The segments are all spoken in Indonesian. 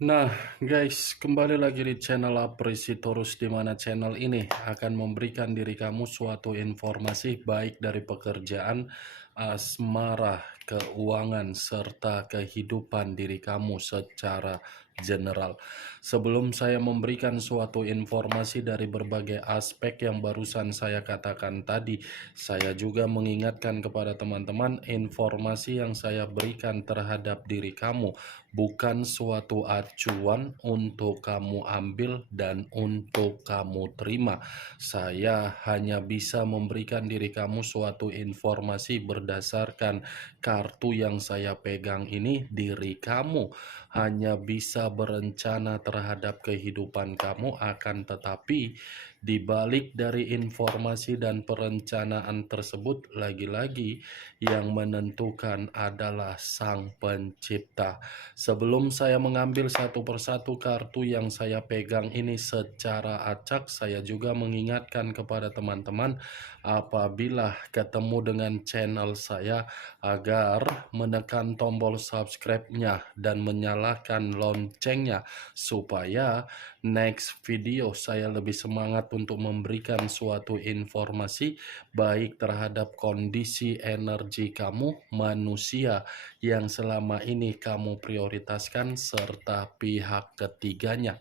Nah, guys, kembali lagi di channel Apresitorus, di mana channel ini akan memberikan diri kamu suatu informasi baik dari pekerjaan, asmara, keuangan, serta kehidupan diri kamu secara general. Sebelum saya memberikan suatu informasi dari berbagai aspek yang barusan saya katakan tadi, saya juga mengingatkan kepada teman-teman informasi yang saya berikan terhadap diri kamu bukan suatu acuan untuk kamu ambil dan untuk kamu terima. Saya hanya bisa memberikan diri kamu suatu informasi berdasarkan kartu yang saya pegang ini. Diri kamu hanya bisa berencana terhadap kehidupan kamu, akan tetapi di balik dari informasi dan perencanaan tersebut, lagi-lagi yang menentukan adalah Sang Pencipta. Sebelum saya mengambil satu persatu kartu yang saya pegang ini secara acak, saya juga mengingatkan kepada teman-teman apabila ketemu dengan channel saya agar menekan tombol subscribe-nya dan menyalakan loncengnya supaya next video saya lebih semangat untuk memberikan suatu informasi baik terhadap kondisi energi kamu manusia yang selama ini kamu prioritaskan serta pihak ketiganya.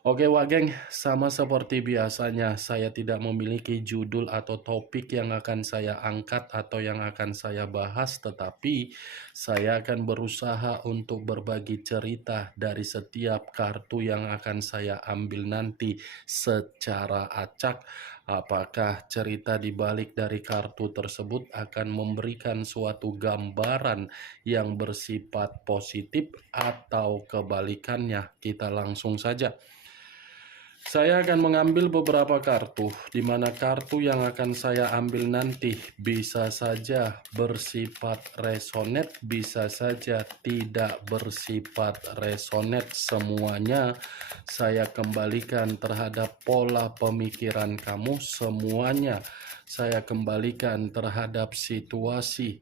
Oke Wageng, sama seperti biasanya saya tidak memiliki judul atau topik yang akan saya angkat atau yang akan saya bahas, tetapi saya akan berusaha untuk berbagi cerita dari setiap kartu yang akan saya ambil nanti secara acak. Apakah cerita di balik dari kartu tersebut akan memberikan suatu gambaran yang bersifat positif atau kebalikannya? Kita langsung saja. Saya akan mengambil beberapa kartu, di mana kartu yang akan saya ambil nanti bisa saja bersifat resonate, bisa saja tidak bersifat resonate. Semuanya saya kembalikan terhadap pola pemikiran kamu, semuanya saya kembalikan terhadap situasi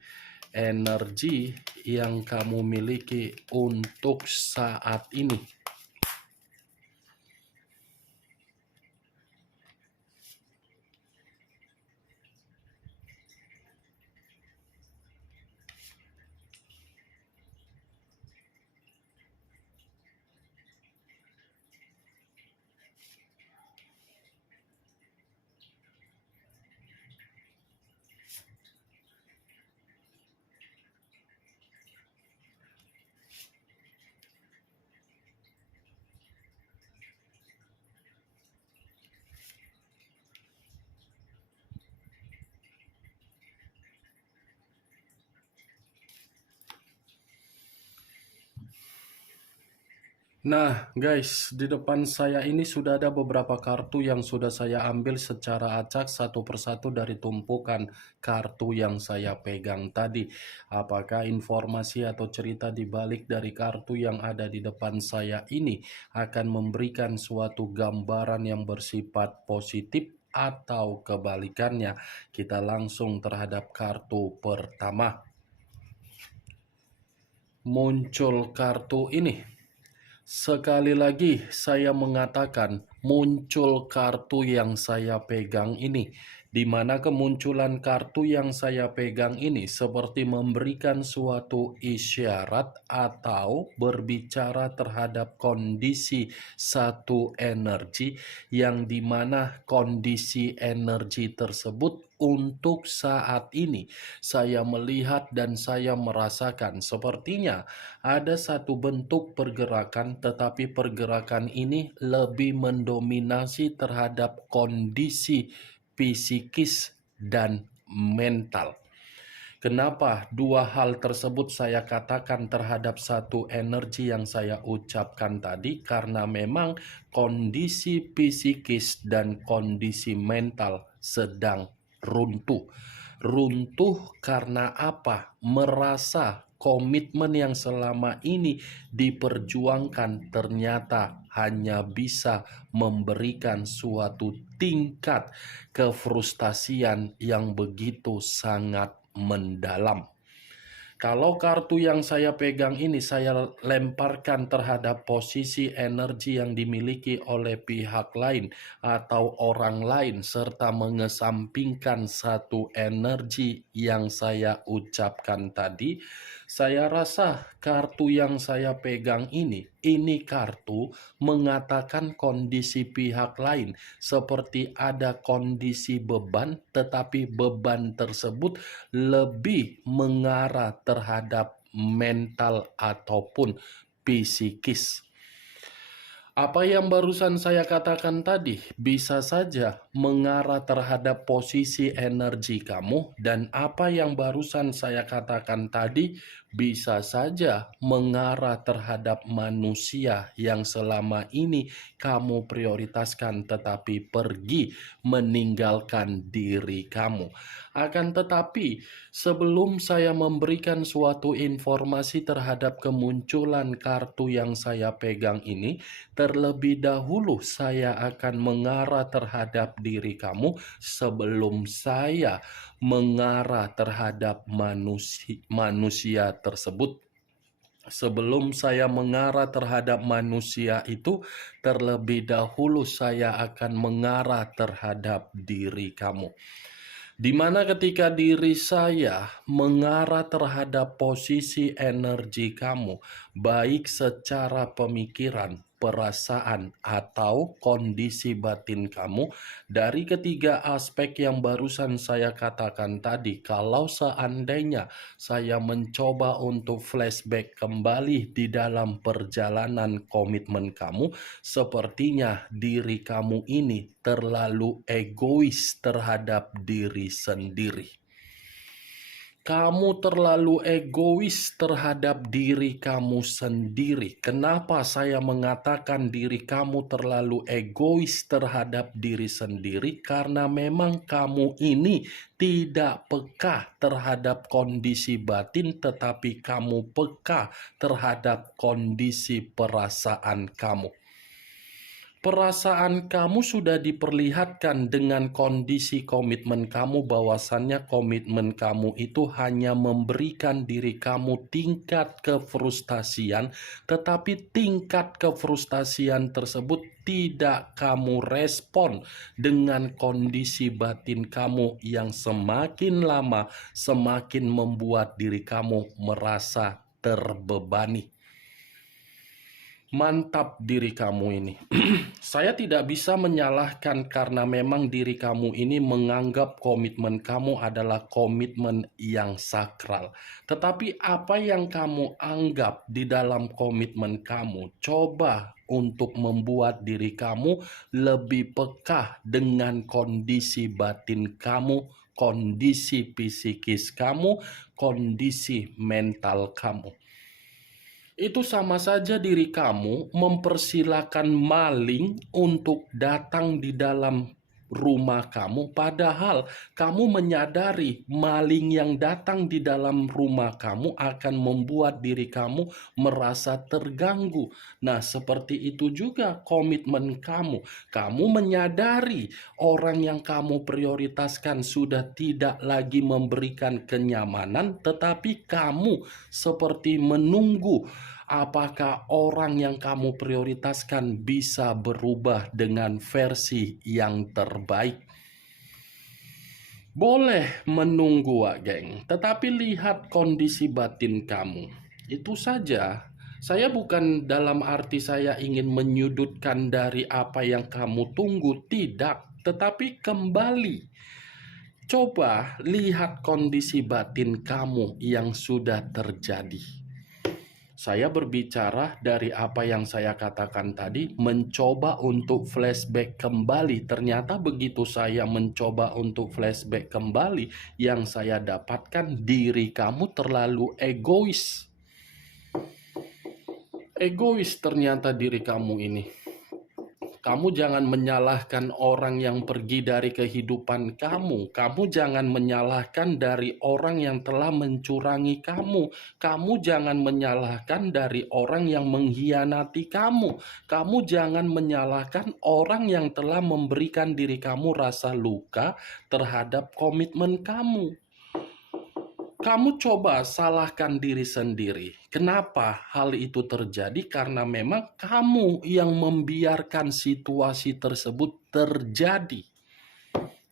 energi yang kamu miliki untuk saat ini. Nah guys, di depan saya ini sudah ada beberapa kartu yang sudah saya ambil secara acak satu persatu dari tumpukan kartu yang saya pegang tadi. Apakah informasi atau cerita di balik dari kartu yang ada di depan saya ini akan memberikan suatu gambaran yang bersifat positif atau kebalikannya? Kita langsung terhadap kartu pertama. Muncul kartu ini. Sekali lagi saya mengatakan muncul kartu yang saya pegang ini, di mana kemunculan kartu yang saya pegang ini seperti memberikan suatu isyarat atau berbicara terhadap kondisi satu energi yang dimana kondisi energi tersebut untuk saat ini saya melihat dan saya merasakan sepertinya ada satu bentuk pergerakan, tetapi pergerakan ini lebih mendominasi terhadap kondisi psikis dan mental. Kenapa dua hal tersebut saya katakan terhadap satu energi yang saya ucapkan tadi? Karena memang kondisi psikis dan kondisi mental sedang runtuh. Runtuh karena apa? Merasa komitmen yang selama ini diperjuangkan ternyata hanya bisa memberikan suatu tingkat kefrustasian yang begitu sangat mendalam. Kalau kartu yang saya pegang ini saya lemparkan terhadap posisi energi yang dimiliki oleh pihak lain atau orang lain serta mengesampingkan satu energi yang saya ucapkan tadi, saya rasa kartu yang saya pegang ini kartu mengatakan kondisi pihak lain seperti ada kondisi beban, tetapi beban tersebut lebih mengarah terhadap mental ataupun psikis. Apa yang barusan saya katakan tadi bisa saja mengarah terhadap posisi energi kamu, dan apa yang barusan saya katakan tadi bisa saja mengarah terhadap manusia yang selama ini kamu prioritaskan tetapi pergi meninggalkan diri kamu. Akan tetapi, sebelum saya memberikan suatu informasi terhadap kemunculan kartu yang saya pegang ini, terlebih dahulu saya akan mengarah terhadap diri kamu sebelum saya mengarah terhadap manusia tersebut. Sebelum saya mengarah terhadap manusia itu, terlebih dahulu saya akan mengarah terhadap diri kamu. Di mana ketika diri saya mengarah terhadap posisi energi kamu, baik secara pemikiran, perasaan, atau kondisi batin kamu, dari ketiga aspek yang barusan saya katakan tadi, kalau seandainya saya mencoba untuk flashback kembali di dalam perjalanan komitmen kamu, sepertinya diri kamu ini terlalu egois terhadap diri sendiri. Kamu terlalu egois terhadap diri kamu sendiri. Kenapa saya mengatakan diri kamu terlalu egois terhadap diri sendiri? Karena memang kamu ini tidak peka terhadap kondisi batin, tetapi kamu peka terhadap kondisi perasaan kamu. Perasaan kamu sudah diperlihatkan dengan kondisi komitmen kamu, bahwasannya komitmen kamu itu hanya memberikan diri kamu tingkat kefrustasian, tetapi tingkat kefrustasian tersebut tidak kamu respon dengan kondisi batin kamu yang semakin lama semakin membuat diri kamu merasa terbebani. Mantap diri kamu ini. Saya tidak bisa menyalahkan karena memang diri kamu ini menganggap komitmen kamu adalah komitmen yang sakral. Tetapi apa yang kamu anggap di dalam komitmen kamu, coba untuk membuat diri kamu lebih peka dengan kondisi batin kamu, kondisi psikis kamu, kondisi mental kamu. Itu sama saja diri kamu mempersilahkan maling untuk datang di dalam rumah kamu, padahal kamu menyadari maling yang datang di dalam rumah kamu akan membuat diri kamu merasa terganggu. Nah, seperti itu juga komitmen kamu. Kamu menyadari orang yang kamu prioritaskan sudah tidak lagi memberikan kenyamanan, tetapi kamu seperti menunggu apakah orang yang kamu prioritaskan bisa berubah dengan versi yang terbaik. Boleh menunggu, geng, tetapi lihat kondisi batin kamu. Itu saja. Saya bukan dalam arti saya ingin menyudutkan dari apa yang kamu tunggu, tidak. Tetapi kembali, coba lihat kondisi batin kamu yang sudah terjadi. Saya berbicara dari apa yang saya katakan tadi, mencoba untuk flashback kembali. Ternyata begitu saya mencoba untuk flashback kembali, yang saya dapatkan diri kamu terlalu egois. Egois ternyata diri kamu ini. Kamu jangan menyalahkan orang yang pergi dari kehidupan kamu. Kamu jangan menyalahkan dari orang yang telah mencurangi kamu. Kamu jangan menyalahkan dari orang yang mengkhianati kamu. Kamu jangan menyalahkan orang yang telah memberikan diri kamu rasa luka terhadap komitmen kamu. Kamu coba salahkan diri sendiri. Kenapa hal itu terjadi? Karena memang kamu yang membiarkan situasi tersebut terjadi.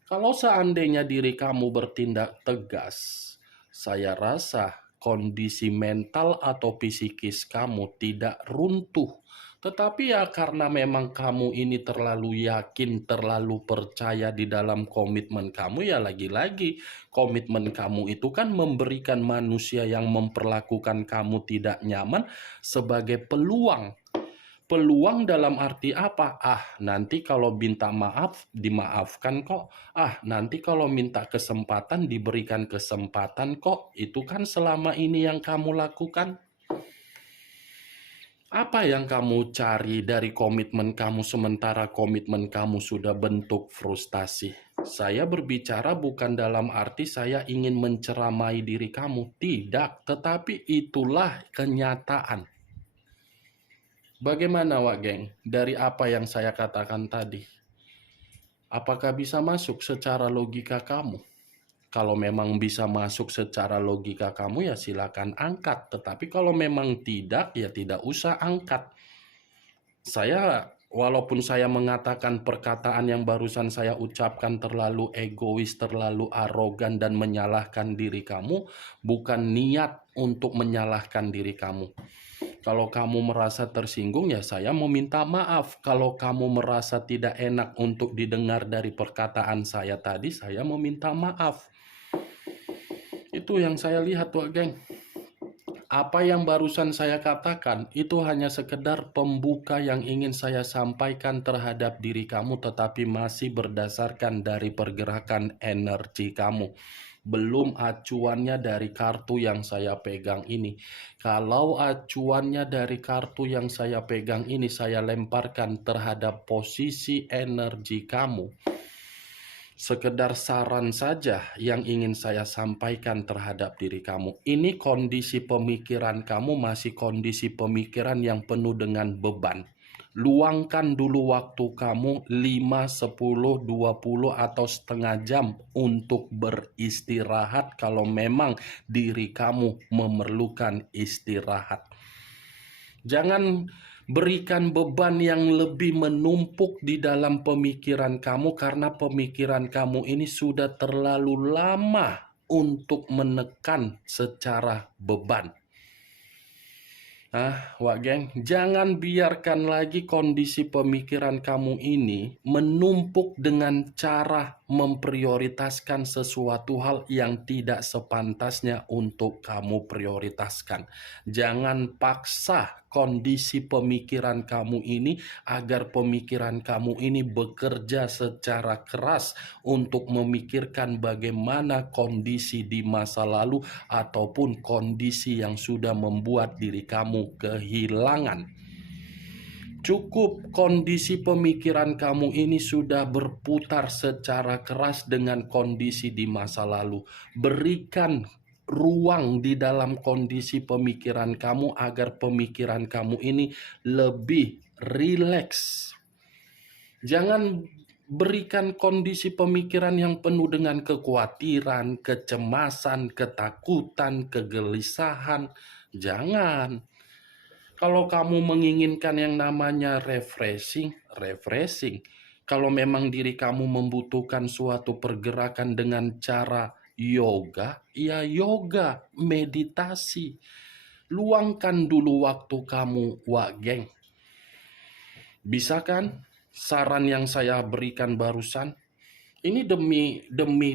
Kalau seandainya diri kamu bertindak tegas, saya rasa kondisi mental atau psikis kamu tidak runtuh. Tetapi ya karena memang kamu ini terlalu yakin, terlalu percaya di dalam komitmen kamu, ya lagi-lagi komitmen kamu itu kan memberikan manusia yang memperlakukan kamu tidak nyaman sebagai peluang. Peluang dalam arti apa? Ah, nanti kalau minta maaf, dimaafkan kok. Ah, nanti kalau minta kesempatan, diberikan kesempatan kok. Itu kan selama ini yang kamu lakukan. Apa yang kamu cari dari komitmen kamu sementara komitmen kamu sudah bentuk frustasi? Saya berbicara bukan dalam arti saya ingin menceramai diri kamu. Tidak, tetapi itulah kenyataan. Bagaimana, Wak Geng? Dari apa yang saya katakan tadi? Apakah bisa masuk secara logika kamu? Kalau memang bisa masuk secara logika kamu, ya silakan angkat. Tetapi kalau memang tidak, ya tidak usah angkat. Walaupun saya mengatakan perkataan yang barusan saya ucapkan terlalu egois, terlalu arogan dan menyalahkan diri kamu, bukan niat untuk menyalahkan diri kamu. Kalau kamu merasa tersinggung, ya saya mau minta maaf. Kalau kamu merasa tidak enak untuk didengar dari perkataan saya tadi, saya mau minta maaf. Itu yang saya lihat, Wak Geng. Apa yang barusan saya katakan itu hanya sekedar pembuka yang ingin saya sampaikan terhadap diri kamu, tetapi masih berdasarkan dari pergerakan energi kamu. Belum acuannya dari kartu yang saya pegang ini. Kalau acuannya dari kartu yang saya pegang ini saya lemparkan terhadap posisi energi kamu, sekedar saran saja yang ingin saya sampaikan terhadap diri kamu. Ini kondisi pemikiran kamu masih kondisi pemikiran yang penuh dengan beban. Luangkan dulu waktu kamu 5, 10, 20 atau setengah jam untuk beristirahat kalau memang diri kamu memerlukan istirahat. Jangan berikan beban yang lebih menumpuk di dalam pemikiran kamu karena pemikiran kamu ini sudah terlalu lama untuk menekan secara beban. Wak Geng, jangan biarkan lagi kondisi pemikiran kamu ini menumpuk dengan cara memprioritaskan sesuatu hal yang tidak sepantasnya untuk kamu prioritaskan. Jangan paksa kondisi pemikiran kamu ini agar pemikiran kamu ini bekerja secara keras untuk memikirkan bagaimana kondisi di masa lalu ataupun kondisi yang sudah membuat diri kamu kehilangan. Cukup kondisi pemikiran kamu ini sudah berputar secara keras dengan kondisi di masa lalu. Berikan ruang di dalam kondisi pemikiran kamu agar pemikiran kamu ini lebih rileks. Jangan berikan kondisi pemikiran yang penuh dengan kekhawatiran, kecemasan, ketakutan, kegelisahan. Jangan. Kalau kamu menginginkan yang namanya refreshing. Kalau memang diri kamu membutuhkan suatu pergerakan dengan cara yoga, ya yoga, meditasi. Luangkan dulu waktu kamu, Wak Geng. Bisa kan? Saran yang saya berikan barusan, ini demi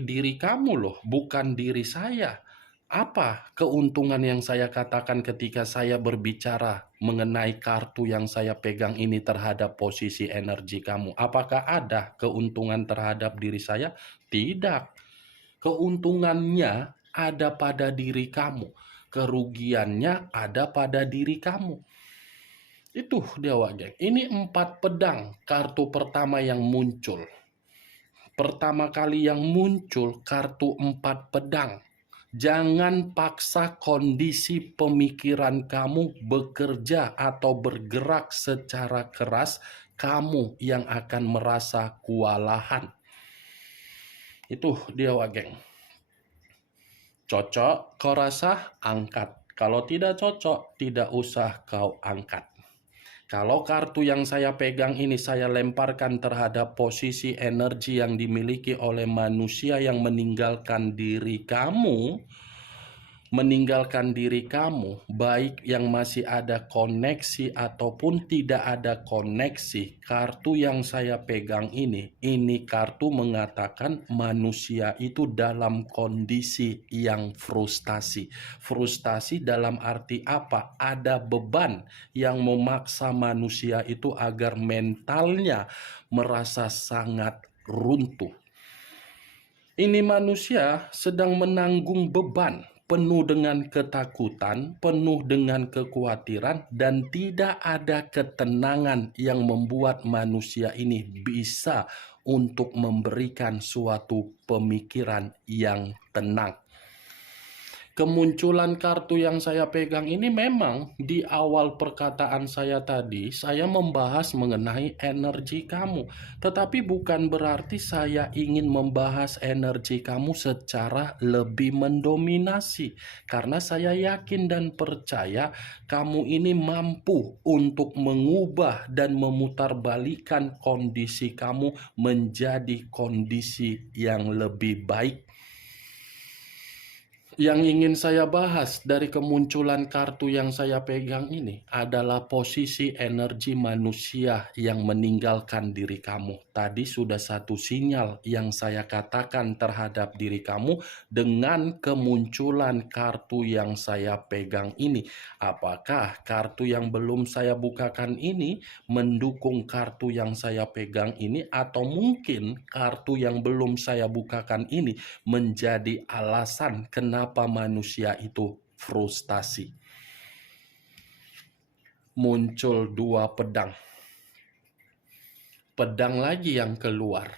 diri kamu loh, bukan diri saya. Apa keuntungan yang saya katakan ketika saya berbicara mengenai kartu yang saya pegang ini terhadap posisi energi kamu? Apakah ada keuntungan terhadap diri saya? Tidak. Keuntungannya ada pada diri kamu. Kerugiannya ada pada diri kamu. Itu dia, Wak Geng. Ini 4 pedang kartu pertama yang muncul. Pertama kali yang muncul kartu 4 pedang. Jangan paksa kondisi pemikiran kamu bekerja atau bergerak secara keras, kamu yang akan merasa kewalahan. Itu dia, Wak Geng. Cocok kau rasa? Angkat. Kalau tidak cocok, tidak usah kau angkat. Kalau kartu yang saya pegang ini saya lemparkan terhadap posisi energi yang dimiliki oleh manusia yang meninggalkan diri kamu, baik yang masih ada koneksi ataupun tidak ada koneksi, kartu yang saya pegang ini kartu mengatakan manusia itu dalam kondisi yang frustasi. Frustasi dalam arti apa? Ada beban yang memaksa manusia itu agar mentalnya merasa sangat runtuh. Ini manusia sedang menanggung beban penuh dengan ketakutan, penuh dengan kekhawatiran, dan tidak ada ketenangan yang membuat manusia ini bisa untuk memberikan suatu pemikiran yang tenang. Kemunculan kartu yang saya pegang ini memang di awal perkataan saya tadi, saya membahas mengenai energi kamu. Tetapi bukan berarti saya ingin membahas energi kamu secara lebih mendominasi. Karena saya yakin dan percaya kamu ini mampu untuk mengubah dan memutarbalikkan kondisi kamu menjadi kondisi yang lebih baik. Yang ingin saya bahas dari kemunculan kartu yang saya pegang ini adalah posisi energi manusia yang meninggalkan diri kamu. Tadi sudah satu sinyal yang saya katakan terhadap diri kamu dengan kemunculan kartu yang saya pegang ini. Apakah kartu yang belum saya bukakan ini mendukung kartu yang saya pegang ini, atau mungkin kartu yang belum saya bukakan ini menjadi alasan kenapa manusia itu frustasi? Muncul dua pedang. Pedang lagi yang keluar.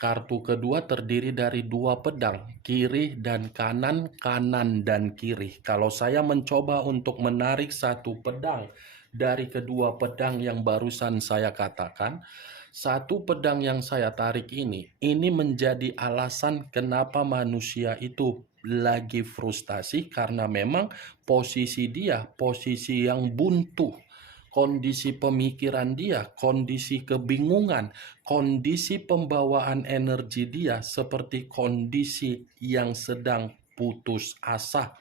Kartu kedua terdiri dari dua pedang, kiri dan kanan, kanan dan kiri. Kalau saya mencoba untuk menarik satu pedang dari kedua pedang yang barusan saya katakan, satu pedang yang saya tarik ini menjadi alasan kenapa manusia itu lagi frustasi, karena memang posisi dia, posisi yang buntu. Kondisi pemikiran dia, kondisi kebingungan, kondisi pembawaan energi dia seperti kondisi yang sedang putus asa.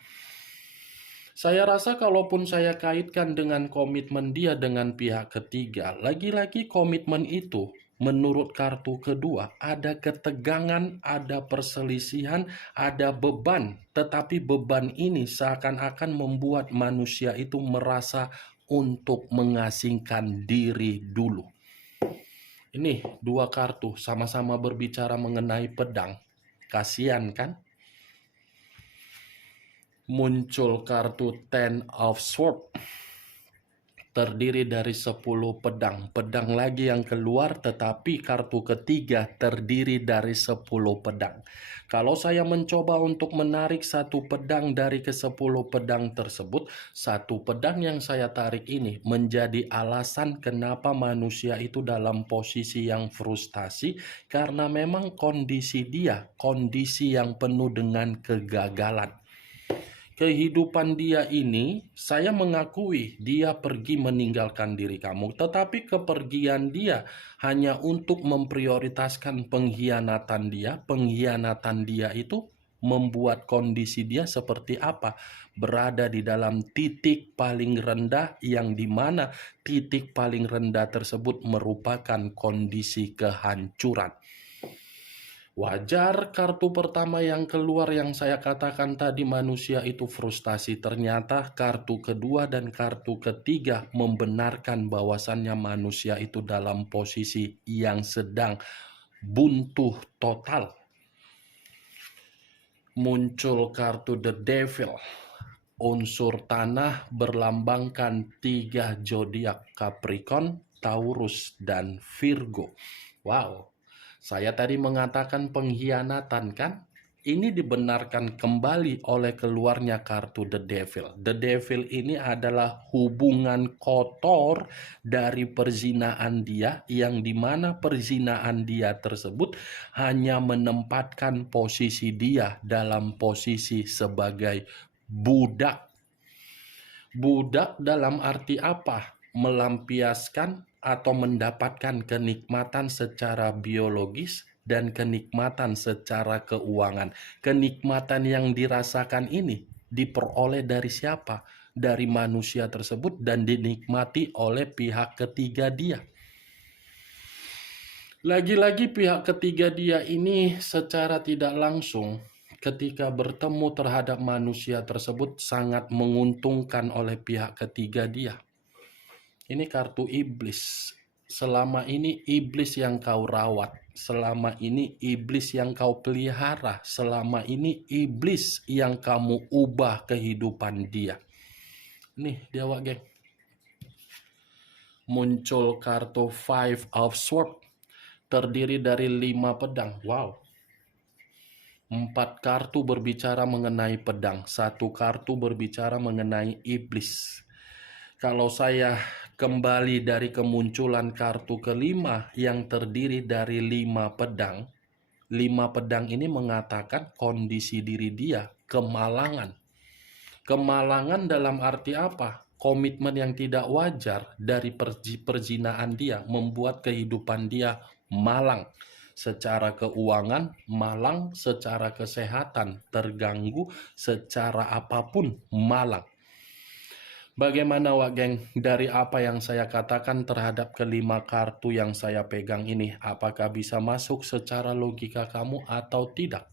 Saya rasa kalaupun saya kaitkan dengan komitmen dia dengan pihak ketiga, lagi-lagi komitmen itu menurut kartu kedua ada ketegangan, ada perselisihan, ada beban. Tetapi beban ini seakan-akan membuat manusia itu merasa untuk mengasingkan diri dulu. Ini dua kartu sama-sama berbicara mengenai pedang. Kasian kan? Muncul kartu Ten of Swords. Terdiri dari 10 pedang. Pedang lagi yang keluar, tetapi kartu ketiga terdiri dari 10 pedang. Kalau saya mencoba untuk menarik satu pedang dari ke-10 pedang tersebut, satu pedang yang saya tarik ini menjadi alasan kenapa manusia itu dalam posisi yang frustasi, karena memang kondisi dia, kondisi yang penuh dengan kegagalan. Kehidupan dia ini, saya mengakui dia pergi meninggalkan diri kamu, tetapi kepergian dia hanya untuk memprioritaskan pengkhianatan dia. Pengkhianatan dia itu membuat kondisi dia seperti apa? Berada di dalam titik paling rendah, yang dimana titik paling rendah tersebut merupakan kondisi kehancuran. Wajar kartu pertama yang keluar yang saya katakan tadi manusia itu frustasi. Ternyata kartu kedua dan kartu ketiga membenarkan bahwasannya manusia itu dalam posisi yang sedang buntu total. Muncul kartu The Devil. Unsur tanah berlambangkan 3 zodiak: Capricorn, Taurus, dan Virgo. Wow. Saya tadi mengatakan pengkhianatan kan? ini dibenarkan kembali oleh keluarnya kartu The Devil. The Devil ini adalah hubungan kotor dari perzinaan dia, yang dimana perzinaan dia tersebut hanya menempatkan posisi dia dalam posisi sebagai budak. Budak dalam arti apa? Melampiaskan atau mendapatkan kenikmatan secara biologis dan kenikmatan secara keuangan. Kenikmatan yang dirasakan ini diperoleh dari siapa? Dari manusia tersebut dan dinikmati oleh pihak ketiga dia. Lagi-lagi pihak ketiga dia ini secara tidak langsung ketika bertemu terhadap manusia tersebut sangat menguntungkan oleh pihak ketiga dia. Ini kartu iblis. Selama ini iblis yang kau rawat, selama ini iblis yang kau pelihara, selama ini iblis yang kamu ubah kehidupan dia. Nih dia wak geng. Muncul kartu Five of Swords, terdiri dari 5 pedang. Wow. 4 kartu berbicara mengenai pedang, 1 kartu berbicara mengenai iblis. Kalau saya kembali dari kemunculan kartu kelima yang terdiri dari 5 pedang, 5 pedang ini mengatakan kondisi diri dia kemalangan. Kemalangan dalam arti apa? Komitmen yang tidak wajar dari perzinaan dia membuat kehidupan dia malang. Secara keuangan malang, secara kesehatan terganggu, secara apapun malang. Bagaimana wak geng, dari apa yang saya katakan terhadap kelima kartu yang saya pegang ini, apakah bisa masuk secara logika kamu atau tidak?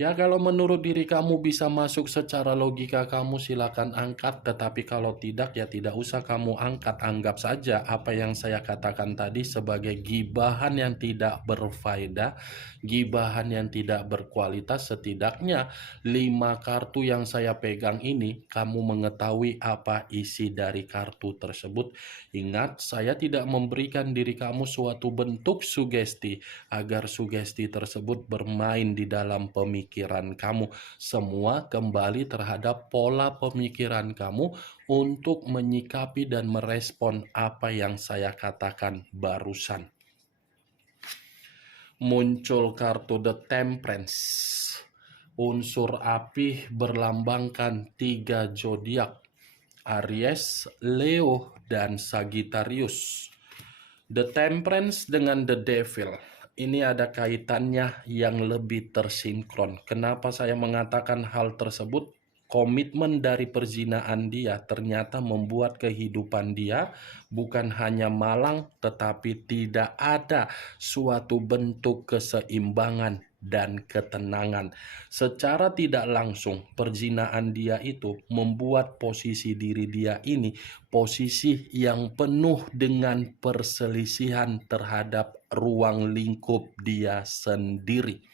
Ya kalau menurut diri kamu bisa masuk secara logika kamu silakan angkat, tetapi kalau tidak ya tidak usah kamu angkat. Anggap saja apa yang saya katakan tadi sebagai gibahan yang tidak berfaedah, gibahan yang tidak berkualitas. Setidaknya 5 kartu yang saya pegang ini kamu mengetahui apa isi dari kartu tersebut. Ingat, saya tidak memberikan diri kamu suatu bentuk sugesti agar sugesti tersebut bermain di dalam pemikiran kamu. Semua kembali terhadap pola pemikiran kamu untuk menyikapi dan merespon apa yang saya katakan barusan. Muncul kartu The Temperance. Unsur api berlambangkan 3 zodiak: Aries, Leo, dan Sagittarius. The Temperance dengan The Devil ini ada kaitannya yang lebih tersinkron. Kenapa saya mengatakan hal tersebut? Komitmen dari perzinaan dia ternyata membuat kehidupan dia bukan hanya malang, tetapi tidak ada suatu bentuk keseimbangan dan ketenangan. Secara tidak langsung, perzinaan dia itu membuat posisi diri dia ini posisi yang penuh dengan perselisihan terhadap ruang lingkup dia sendiri.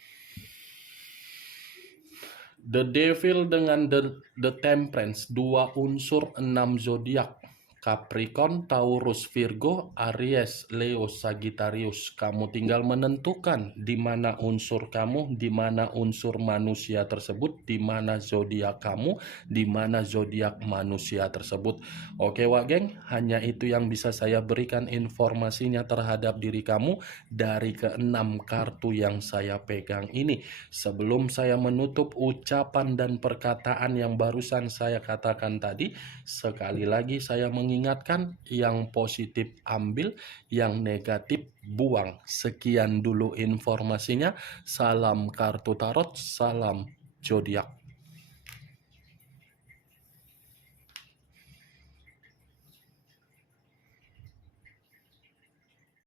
The Devil dengan The Temperance, 2 unsur 6 zodiak: Capricorn, Taurus, Virgo, Aries, Leo, Sagittarius. Kamu tinggal menentukan di mana unsur kamu, di mana unsur manusia tersebut, di mana zodiak kamu, di mana zodiak manusia tersebut. Oke wak geng, hanya itu yang bisa saya berikan informasinya terhadap diri kamu dari ke-6 kartu yang saya pegang ini. Sebelum saya menutup ucapan dan perkataan yang barusan saya katakan tadi, sekali lagi saya mengingatkan, yang positif ambil, yang negatif buang. Sekian dulu informasinya. Salam kartu tarot, salam zodiak.